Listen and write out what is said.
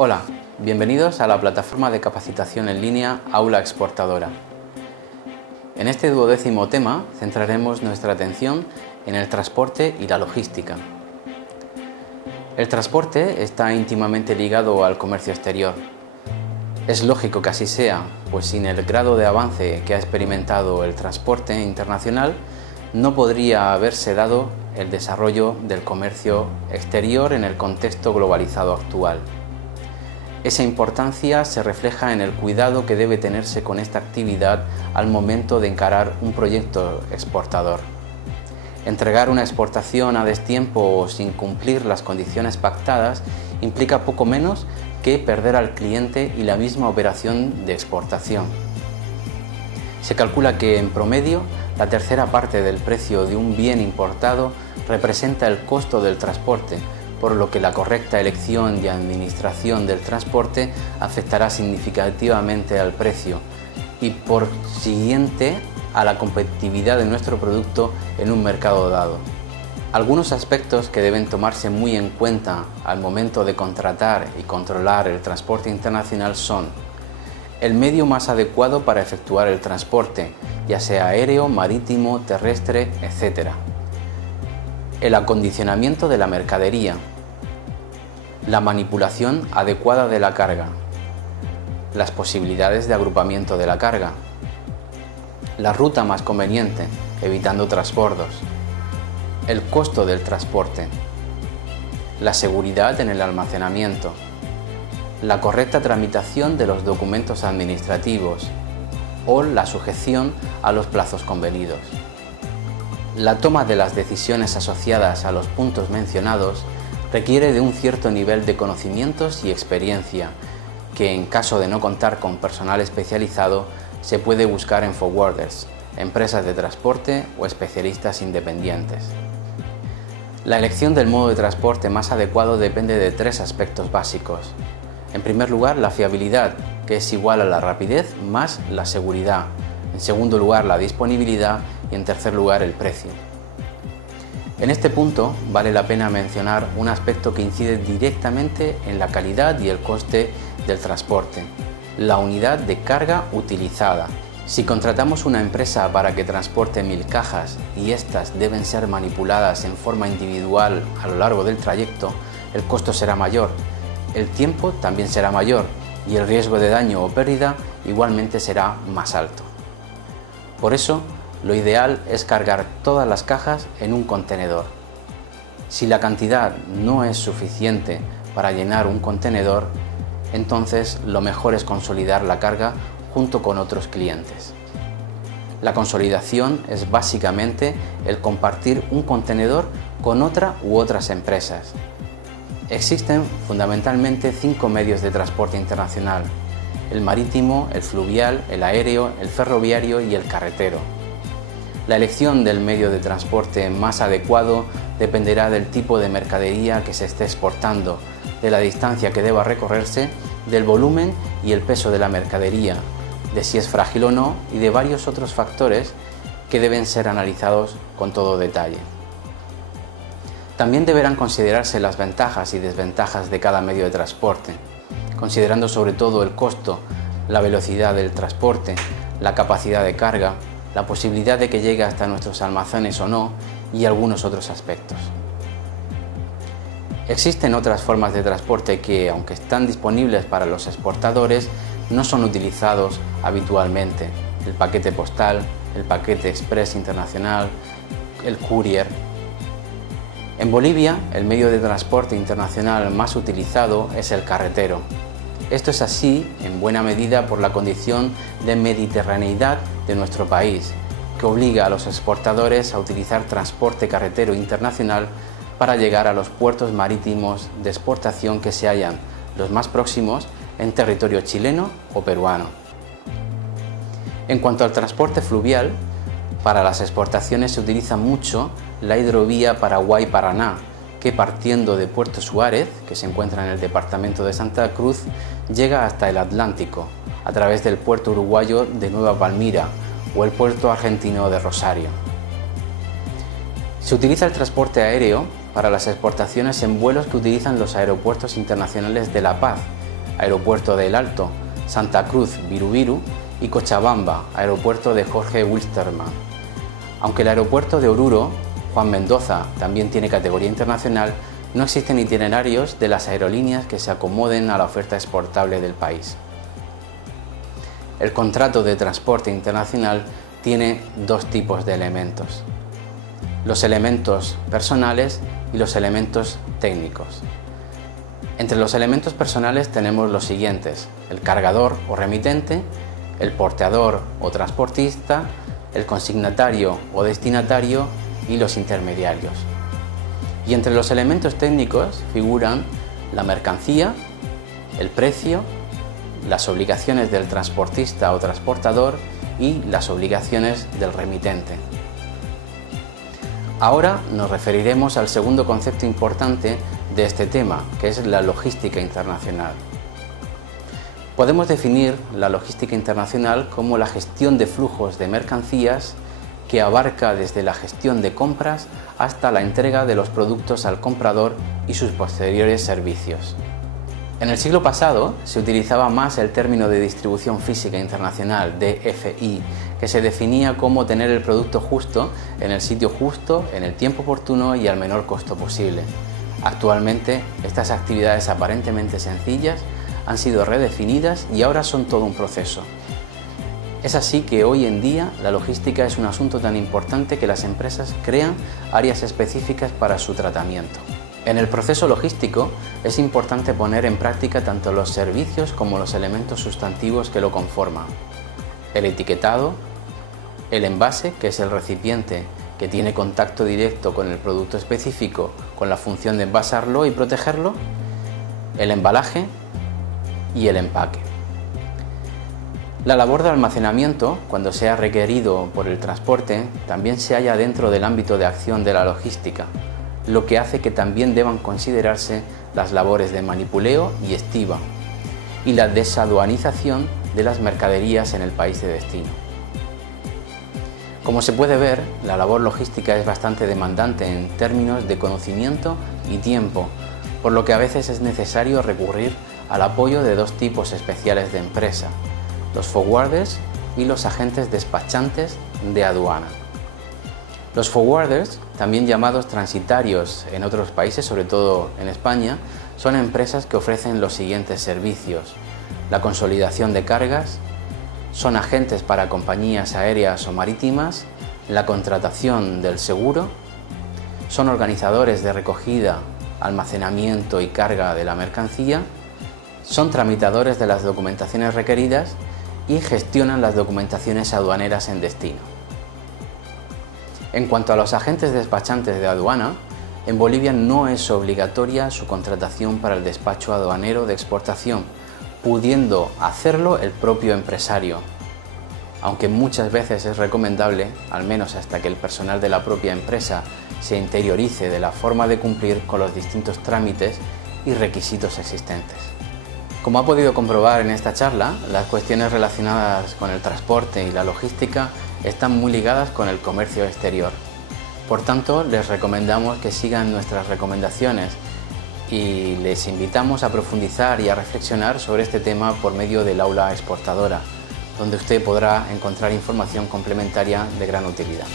Hola, bienvenidos a la plataforma de capacitación en línea Aula Exportadora. En este 12º tema centraremos nuestra atención en el transporte y la logística. El transporte está íntimamente ligado al comercio exterior. Es lógico que así sea, pues sin el grado de avance que ha experimentado el transporte internacional, no podría haberse dado el desarrollo del comercio exterior en el contexto globalizado actual. Esa importancia se refleja en el cuidado que debe tenerse con esta actividad al momento de encarar un proyecto exportador. Entregar una exportación a destiempo o sin cumplir las condiciones pactadas implica poco menos que perder al cliente y la misma operación de exportación. Se calcula que, en promedio, la tercera parte del precio de un bien importado representa el costo del transporte, por lo que la correcta elección y administración del transporte afectará significativamente al precio y, por siguiente, a la competitividad de nuestro producto en un mercado dado. Algunos aspectos que deben tomarse muy en cuenta al momento de contratar y controlar el transporte internacional son: el medio más adecuado para efectuar el transporte, ya sea aéreo, marítimo, terrestre, etc. El acondicionamiento de la mercadería, la manipulación adecuada de la carga, las posibilidades de agrupamiento de la carga, la ruta más conveniente, evitando transbordos, el costo del transporte, la seguridad en el almacenamiento, la correcta tramitación de los documentos administrativos o la sujeción a los plazos convenidos. La toma de las decisiones asociadas a los puntos mencionados requiere de un cierto nivel de conocimientos y experiencia que, en caso de no contar con personal especializado, se puede buscar en forwarders, empresas de transporte o especialistas independientes. La elección del modo de transporte más adecuado depende de 3 aspectos básicos. En primer lugar, la fiabilidad, que es igual a la rapidez más la seguridad. En segundo lugar, la disponibilidad y, en tercer lugar, el precio. En este punto vale la pena mencionar un aspecto que incide directamente en la calidad y el coste del transporte: la unidad de carga utilizada. Si contratamos una empresa para que transporte 1000 cajas y estas deben ser manipuladas en forma individual a lo largo del trayecto, el costo será mayor, el tiempo también será mayor y el riesgo de daño o pérdida igualmente será más alto. Por eso, lo ideal es cargar todas las cajas en un contenedor. Si la cantidad no es suficiente para llenar un contenedor, entonces lo mejor es consolidar la carga junto con otros clientes. La consolidación es básicamente el compartir un contenedor con otra u otras empresas. Existen fundamentalmente 5 medios de transporte internacional: el marítimo, el fluvial, el aéreo, el ferroviario y el carretero. La elección del medio de transporte más adecuado dependerá del tipo de mercadería que se esté exportando, de la distancia que deba recorrerse, del volumen y el peso de la mercadería, de si es frágil o no y de varios otros factores que deben ser analizados con todo detalle. También deberán considerarse las ventajas y desventajas de cada medio de transporte, considerando sobre todo el costo, la velocidad del transporte, la capacidad de carga, la posibilidad de que llegue hasta nuestros almacenes o no y algunos otros aspectos. Existen otras formas de transporte que, aunque están disponibles para los exportadores, no son utilizados habitualmente: el paquete postal, el paquete express internacional, el courier. En Bolivia, el medio de transporte internacional más utilizado es el carretero. Esto es así en buena medida por la condición de mediterraneidad de nuestro país, que obliga a los exportadores a utilizar transporte carretero internacional para llegar a los puertos marítimos de exportación que se hallan, los más próximos, en territorio chileno o peruano. En cuanto al transporte fluvial, para las exportaciones se utiliza mucho la hidrovía Paraguay-Paraná, que, partiendo de Puerto Suárez, que se encuentra en el departamento de Santa Cruz, llega hasta el Atlántico, a través del puerto uruguayo de Nueva Palmira o el puerto argentino de Rosario. Se utiliza el transporte aéreo para las exportaciones en vuelos que utilizan los aeropuertos internacionales de La Paz, Aeropuerto de El Alto, Santa Cruz, Viru Viru y Cochabamba, Aeropuerto de Jorge Wilstermann. Aunque el aeropuerto de Oruro, Juan Mendoza, también tiene categoría internacional, no existen itinerarios de las aerolíneas que se acomoden a la oferta exportable del país. El contrato de transporte internacional tiene dos tipos de elementos: los elementos personales y los elementos técnicos. Entre los elementos personales tenemos los siguientes: el cargador o remitente, el porteador o transportista, el consignatario o destinatario y los intermediarios. Y entre los elementos técnicos figuran la mercancía, el precio, las obligaciones del transportista o transportador y las obligaciones del remitente. Ahora nos referiremos al segundo concepto importante de este tema, que es la logística internacional. Podemos definir la logística internacional como la gestión de flujos de mercancías que abarca desde la gestión de compras hasta la entrega de los productos al comprador y sus posteriores servicios. En el siglo pasado se utilizaba más el término de distribución física internacional, DFI, que se definía como tener el producto justo, en el sitio justo, en el tiempo oportuno y al menor costo posible. Actualmente, estas actividades aparentemente sencillas han sido redefinidas y ahora son todo un proceso. Es así que hoy en día la logística es un asunto tan importante que las empresas crean áreas específicas para su tratamiento. En el proceso logístico es importante poner en práctica tanto los servicios como los elementos sustantivos que lo conforman: el etiquetado, el envase, que es el recipiente que tiene contacto directo con el producto específico con la función de envasarlo y protegerlo, el embalaje y el empaque. La labor de almacenamiento, cuando sea requerido por el transporte, también se halla dentro del ámbito de acción de la logística, lo que hace que también deban considerarse las labores de manipuleo y estiba y la desaduanización de las mercaderías en el país de destino. Como se puede ver, la labor logística es bastante demandante en términos de conocimiento y tiempo, por lo que a veces es necesario recurrir al apoyo de dos tipos especiales de empresa: los forwarders y los agentes despachantes de aduana. Los forwarders, también llamados transitarios en otros países, sobre todo en España, son empresas que ofrecen los siguientes servicios: la consolidación de cargas, son agentes para compañías aéreas o marítimas, la contratación del seguro, son organizadores de recogida, almacenamiento y carga de la mercancía, son tramitadores de las documentaciones requeridas y gestionan las documentaciones aduaneras en destino. En cuanto a los agentes despachantes de aduana, en Bolivia no es obligatoria su contratación para el despacho aduanero de exportación, pudiendo hacerlo el propio empresario, aunque muchas veces es recomendable, al menos hasta que el personal de la propia empresa se interiorice de la forma de cumplir con los distintos trámites y requisitos existentes. Como ha podido comprobar en esta charla, las cuestiones relacionadas con el transporte y la logística están muy ligadas con el comercio exterior. Por tanto, les recomendamos que sigan nuestras recomendaciones y les invitamos a profundizar y a reflexionar sobre este tema por medio del aula exportadora, donde usted podrá encontrar información complementaria de gran utilidad.